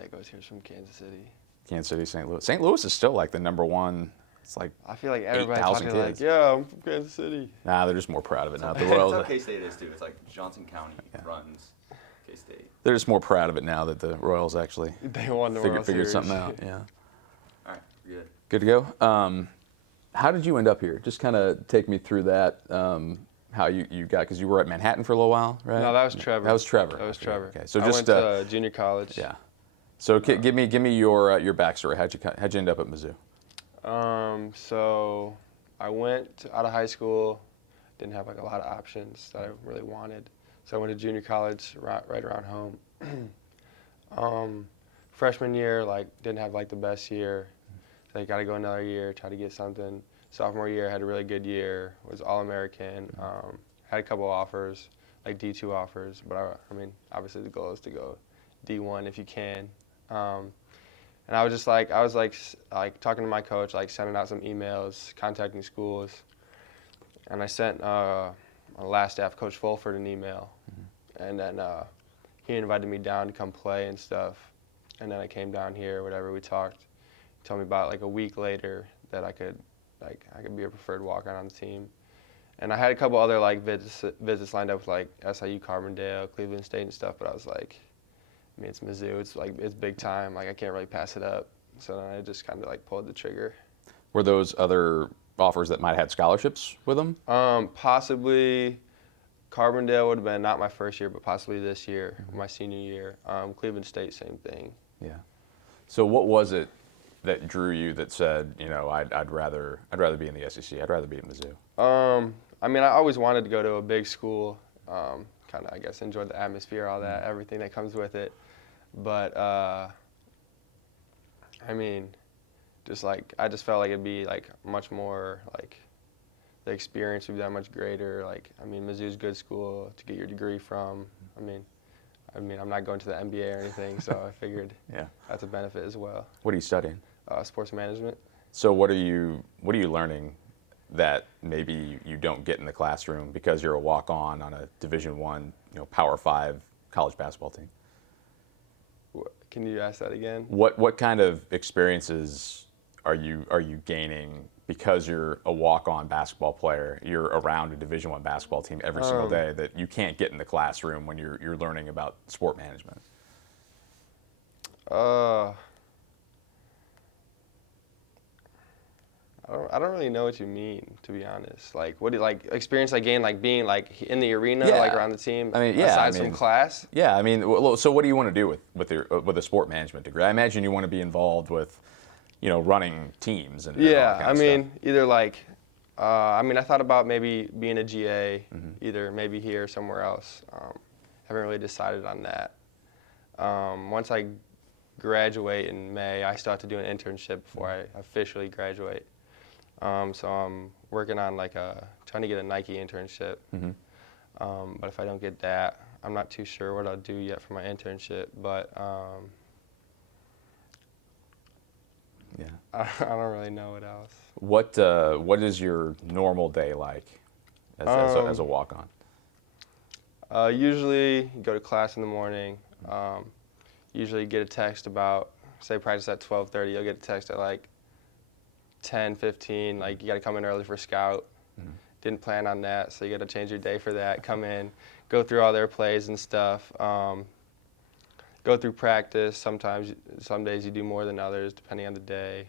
that goes here is from Kansas City. Kansas City, St. Louis. St. Louis is still like the number one. It's like I feel like everybody's 8,000 talking kids. like, yeah, I'm from Kansas City. Nah, they're just more proud of it now. The That's Royals, how K-State is too. It's like Johnson County runs K-State. they're just more proud of it now that the Royals actually They won the World figured Series. something out. Yeah. All right, good. Good to go. How did you end up here? Just kind of take me through that. How you got, because you were at Manhattan for a little while, right? No, that was Trevor. That was Trevor. That was Trevor. Okay, so I just went to junior college. yeah. So give me your backstory. How'd you end up at Mizzou? So I went out of high school, didn't have like a lot of options that I really wanted. So I went to junior college right around home. Freshman year, like didn't have like the best year. So I got to go another year, try to get something. Sophomore year, had a really good year. Was All-American. Had a couple offers, like D2 offers. But I mean, obviously the goal is to go D1 if you can. And I was just like, talking to my coach, like sending out some emails, contacting schools. And I sent my last staff, Coach Fulford, an email. And then he invited me down to come play and stuff. And then I came down here, whatever, we talked. He told me about like a week later that I could be a preferred walk-on on the team. And I had a couple other like visits lined up with like SIU Carbondale, Cleveland State and stuff, but I was like, I mean, it's Mizzou, it's big time, like I can't really pass it up. So then I just kind of like pulled the trigger. Were those other offers that might have had scholarships with them? Possibly Carbondale would have been not my first year, but possibly this year, my senior year. Cleveland State, same thing. Yeah. So what was it that drew you that said, you know, I'd rather be in the SEC, I'd rather be at Mizzou? I mean, I always wanted to go to a big school, kind of, I guess, enjoy the atmosphere, all that, everything that comes with it. But, I mean, just like, I just felt like it'd be like much more, like, the experience would be that much greater. Like, I mean, Mizzou's a good school to get your degree from. I mean, I'm not going to the MBA or anything, so I figured that's a benefit as well. What are you studying? Sports management. So what are you learning that maybe you don't get in the classroom because you're a walk-on on a Division I, Power 5 college basketball team? Can you ask that again? What kind of experiences are you gaining because you're a walk-on basketball player? You're around a Division I basketball team every single day that you can't get in the classroom when you're learning about sport management. I don't really know what you mean, to be honest. Like, what do you, like, experience I gained, like, being, like, in the arena, like, around the team, aside from class? Yeah, I mean, so what do you want to do with a sport management degree? I imagine you want to be involved with, running teams and all that kind of stuff. Either, like, I thought about maybe being a GA, either maybe here or somewhere else. Haven't really decided on that. Once I graduate in May, I still have to do an internship before I officially graduate. So I'm working on trying to get a Nike internship. But if I don't get that, I'm not too sure what I'll do yet for my internship. But I don't really know what else. What is your normal day like as a walk-on? Usually go to class in the morning. Usually get a text about, say practice at 12:30, you'll get a text at like 10:15, like you got to come in early for scout. Didn't plan on that, so you got to change your day for that. Come in, go through all their plays and stuff. Go through practice. Some days you do more than others, depending on the day.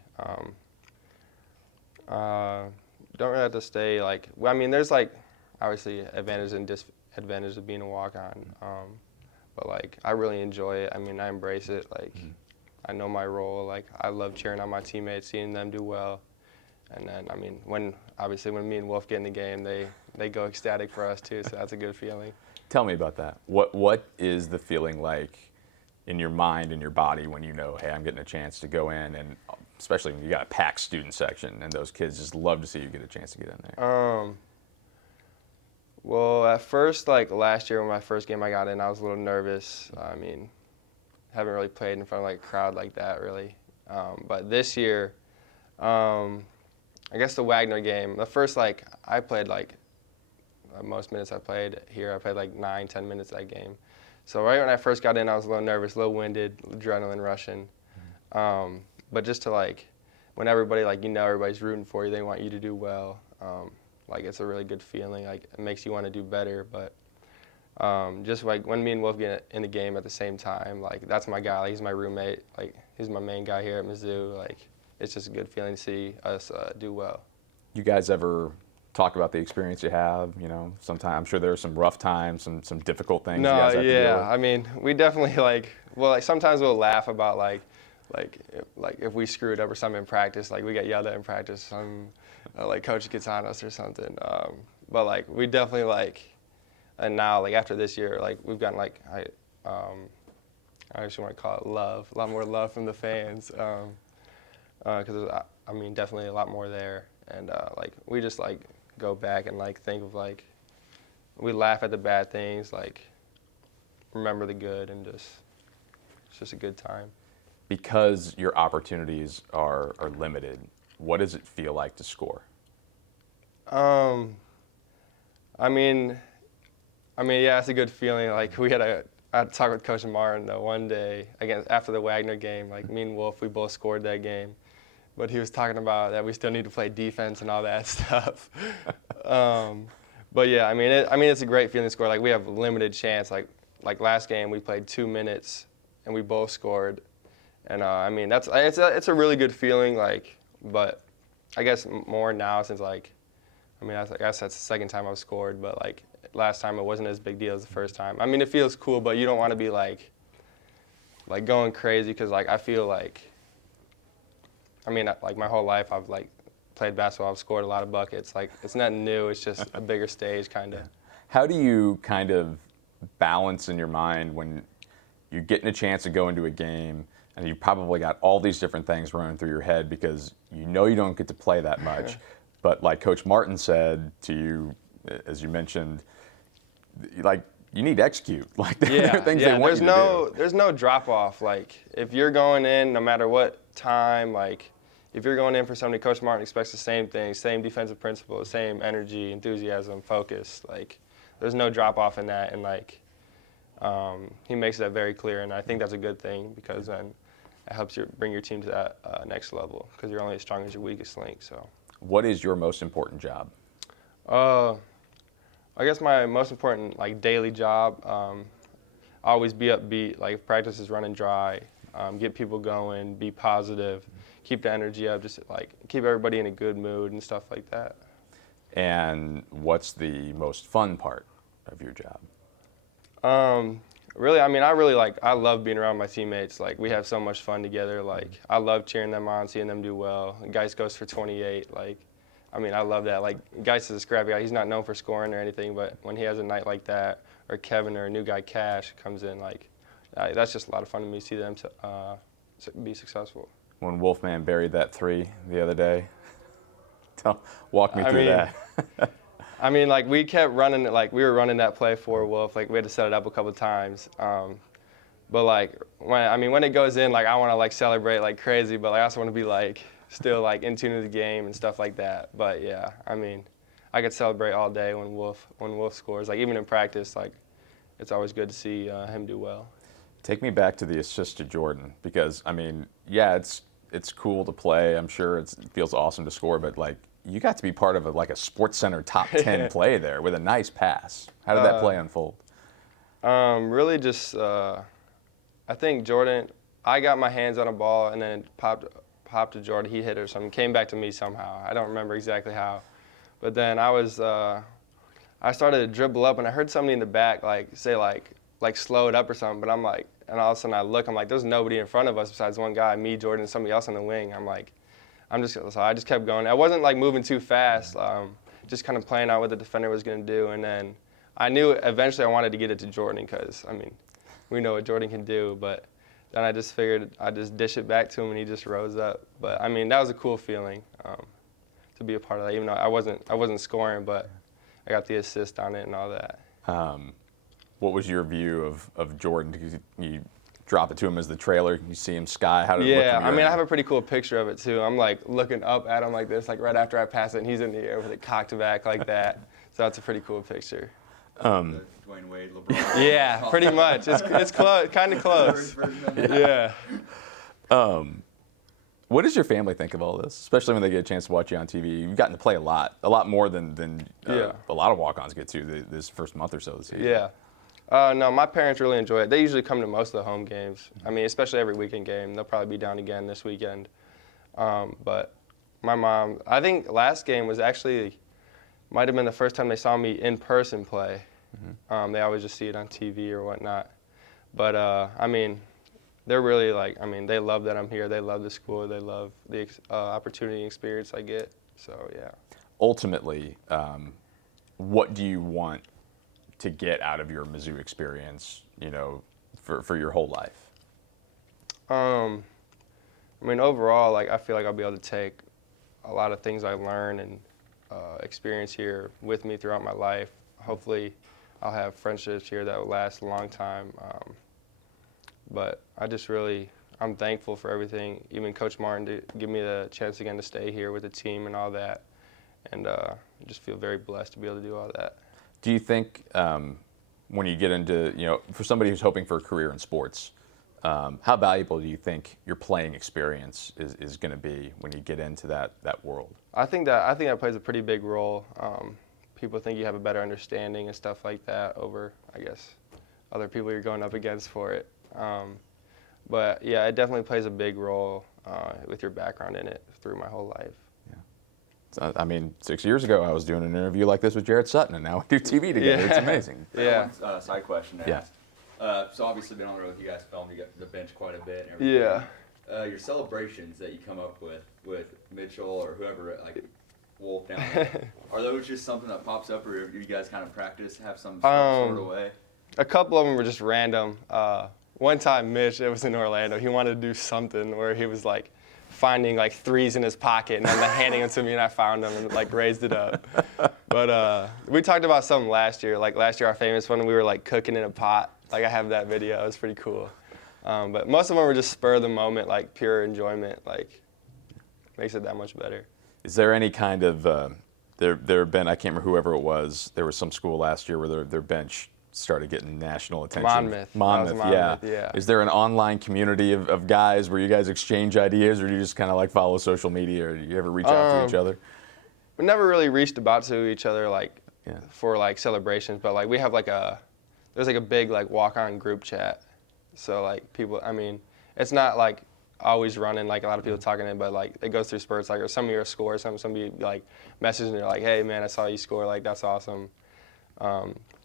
Don't really have to stay there's like obviously advantages and disadvantages of being a walk-on. But like I really enjoy it. I mean, I embrace it. Like I know my role. Like I love cheering on my teammates, seeing them do well. And then I mean, when me and Wolf get in the game, they go ecstatic for us too. So that's a good feeling. Tell me about that. What is the feeling like in your mind and your body when you know, hey, I'm getting a chance to go in, and especially when you got a packed student section and those kids just love to see you get a chance to get in there? Well, at first, like last year when my first game I got in, I was a little nervous. I mean, haven't really played in front of like a crowd like that really. But this year, I guess the Wagner game, the first I played most minutes I played here, I played like 9-10 minutes that game. So right when I first got in, I was a little nervous, a little winded, adrenaline rushing. But just to like, when everybody like everybody's rooting for you, they want you to do well. Like it's a really good feeling. Like it makes you want to do better. But just like when me and Wolf get in the game at the same time, like that's my guy. Like, he's my roommate. Like he's my main guy here at Mizzou. Like it's just a good feeling to see us do well. You guys ever talk about the experience you have? Sometimes I'm sure there are some rough times, some difficult things you guys have to deal with. I mean, we definitely like sometimes we'll laugh about like if we screwed up or something in practice, like we get yelled at in practice, some like coach gets on us or something. But like we definitely like, and now like after this year, like we've gotten like I just want to call it love, a lot more love from the fans, because I mean definitely a lot more there, and like we just like go back and like think of like we laugh at the bad things, like remember the good, and it's just a good time. Because your opportunities are limited, what does it feel like to score? I mean, yeah, it's a good feeling. Like I had to talk with Coach Martin one day after the Wagner game. Like me and Wolf, we both scored that game, but he was talking about that we still need to play defense and all that stuff. But yeah, I mean, it's a great feeling to score. Like we have limited chance. Like last game, we played 2 minutes and we both scored. And I mean, it's a really good feeling. Like, but I guess more now since I guess that's the second time I've scored. But like last time, it wasn't as big deal as the first time. I mean, it feels cool, but you don't want to be like going crazy because like I feel like, like my whole life I've like played basketball. I've scored a lot of buckets. Like it's nothing new. It's just a bigger stage, kind of. How do you kind of balance in your mind when you're getting a chance to go into a game? And you probably got all these different things running through your head because you don't get to play that much. But like Coach Martin said to you, as you mentioned, like you need to execute. Like there are things they want you to do. There's no drop off. Like if you're going in, no matter what time, like if you're going in for somebody, Coach Martin expects the same thing, same defensive principles, same energy, enthusiasm, focus. Like there's no drop off in that, and like he makes that very clear, and I think that's a good thing because then it helps you bring your team to that next level because you're only as strong as your weakest link. So, what is your most important job? I guess my most important like daily job, always be upbeat. Like if practice is running dry, get people going, be positive, keep the energy up, just like keep everybody in a good mood and stuff like that. And what's the most fun part of your job? Really, I love being around my teammates. Like, we have so much fun together. Like, I love cheering them on, seeing them do well. Geis goes for 28. Like, I love that. Like, Geis is a scrappy guy. He's not known for scoring or anything, but when he has a night like that, or Kevin or a new guy, Cash, comes in, like, that's just a lot of fun to me, see them be successful. When Wolfman buried that 3 the other day, walk me through that. Like we kept running it, like we were running that play for Wolf, like we had to set it up a couple times. But like when it goes in, like I want to like celebrate like crazy, but like, I also want to be like still like in tune to the game and stuff like that. But yeah, I could celebrate all day when Wolf scores. Like even in practice, like it's always good to see him do well. Take me back to the assist to Jordan because yeah, it's cool to play. I'm sure it feels awesome to score, but like. You got to be part of a SportsCenter top 10 play there with a nice pass. How did that play unfold? Really just, I think Jordan, I got my hands on a ball and then it popped to Jordan. He hit it or something. Came back to me somehow. I don't remember exactly how. But then I started to dribble up and I heard somebody in the back say slow it up or something. But I'm like, and all of a sudden I look, I'm like, there's nobody in front of us besides one guy, me, Jordan, and somebody else on the wing. So I just kept going. I wasn't like moving too fast, just kind of playing out what the defender was going to do. And then I knew eventually I wanted to get it to Jordan because, we know what Jordan can do. But then I just figured I'd just dish it back to him and he just rose up. But that was a cool feeling to be a part of that, even though I wasn't scoring, but I got the assist on it and all that. What was your view of Jordan? You drop it to him as the trailer. You see him sky. How did it look from your end? I have a pretty cool picture of it too. I'm like looking up at him like this, like right after I pass it, and he's in the air with it cocked back like that. So that's a pretty cool picture. The Dwayne Wade, LeBron. Yeah, pretty much. It's close, kind of close. Yeah. What does your family think of all this, especially when they get a chance to watch you on TV? You've gotten to play a lot more than Yeah. a lot of walk-ons get to this first month or so of the season. Yeah. No, my parents really enjoy it. They usually come to most of the home games. I mean, especially every weekend game. They'll probably be down again this weekend. But my mom, I think last game was actually, might have been the first time they saw me in person play. They always just see it on TV or whatnot. But, I mean, they're really they love that I'm here. They love the school. They love the opportunity and experience I get. So, yeah. Ultimately, what do you want to get out of your Mizzou experience, for your whole life? I mean, overall, I feel like I'll be able to take a lot of things I learn and experience here with me throughout my life. Hopefully, I'll have friendships here that will last a long time. But I'm thankful for everything, even Coach Martin to give me the chance again to stay here with the team and all that. And I just feel very blessed to be able to do all that. Do you think when you get into, for somebody who's hoping for a career in sports, how valuable do you think your playing experience is going to be when you get into that world? I think that plays a pretty big role. People think you have a better understanding and stuff like that over, I guess, other people you're going up against for it. But yeah, it definitely plays a big role with your background in it through my whole life. I mean, 6 years ago, I was doing an interview like this with Jarrett Sutton, and now we do TV together. Yeah. It's amazing. Yeah. One, side question to Yeah. ask. So obviously been on the road with you guys, filmed, you got the bench quite a bit and everything. Yeah. Your celebrations that you come up with Mitchell or whoever, like Wolf down there, are those just something that pops up, or do you guys kind of practice, have some sort of way? A couple of them were just random. One time, Mitch, it was in Orlando, he wanted to do something where he was finding threes in his pocket and then handing them to me, and I found them and raised it up. But we talked about something last year. Last year, our famous one, we were cooking in a pot. I have that video. It was pretty cool. But most of them were just spur of the moment, pure enjoyment. Makes it that much better. Is there any kind of there have been, I can't remember whoever it was, there was some school last year where their bench started getting national attention. Monmouth, yeah. Is there an online community of guys where you guys exchange ideas, or do you just kind of follow social media, or do you ever reach out to each other? We never really reached out to each other for celebrations, but we have there's a big walk-on group chat. So people, I mean, it's not always running a lot of people talking in, but it goes through spurts or some of your scores, some of you messaging you hey man, I saw you score, that's awesome.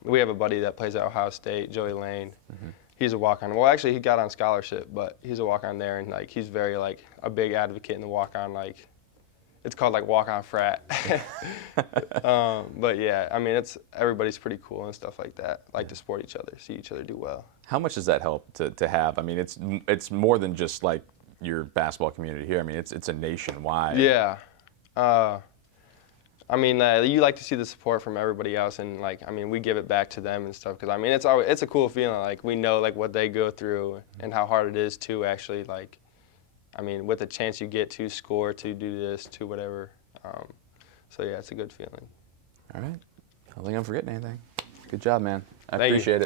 We have a buddy that plays at Ohio State, Joey Lane. He's a walk-on. Well, actually, he got on scholarship, but he's a walk-on there, and he's very a big advocate in the walk-on. It's called walk-on frat. But yeah, I mean, everybody's pretty cool and stuff like that. To support each other, see each other do well. How much does that help to have? I mean, it's more than just your basketball community here. I mean, it's a nationwide. Yeah. I mean, you like to see the support from everybody else, and I mean, we give it back to them and stuff. Because I mean, it's a cool feeling. We know what they go through and how hard it is to actually I mean, with the chance you get to score, to do this, to whatever. So yeah, it's a good feeling. All right. I don't think I'm forgetting anything. Good job, man. I Thank you. appreciate it.